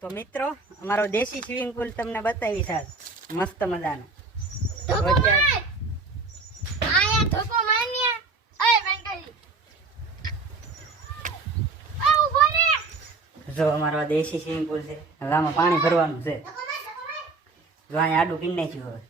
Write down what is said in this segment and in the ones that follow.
તો મિત્રો અમારો દેશી સ્વિમિંગ પુલ તમને બતાવી છે મસ્ત મજાનો. જો અમારો દેશી સ્વિમિંગ પુલ છે. હવે આમાં પાણી ભરવાનું છે. જો અહીંયા આડું પીને નાખ્યું હવે.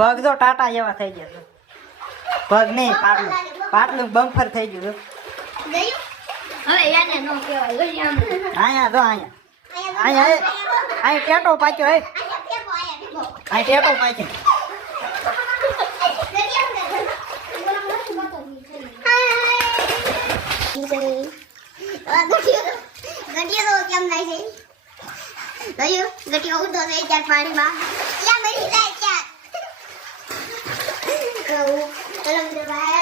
પગ જો ટાટા જેવા થઈ ગયા છે. પગ નહીં, પાટલું બમ્પર થઈ ગયું. અહીંયા જો અહીંયા ટેટો પાછો. અહીં ટેટો પાછો. ગટીઓ ઉડો થઈ જાય પાણીમાં. યા મરી જાય ક્યાં. ચલો ભાઈ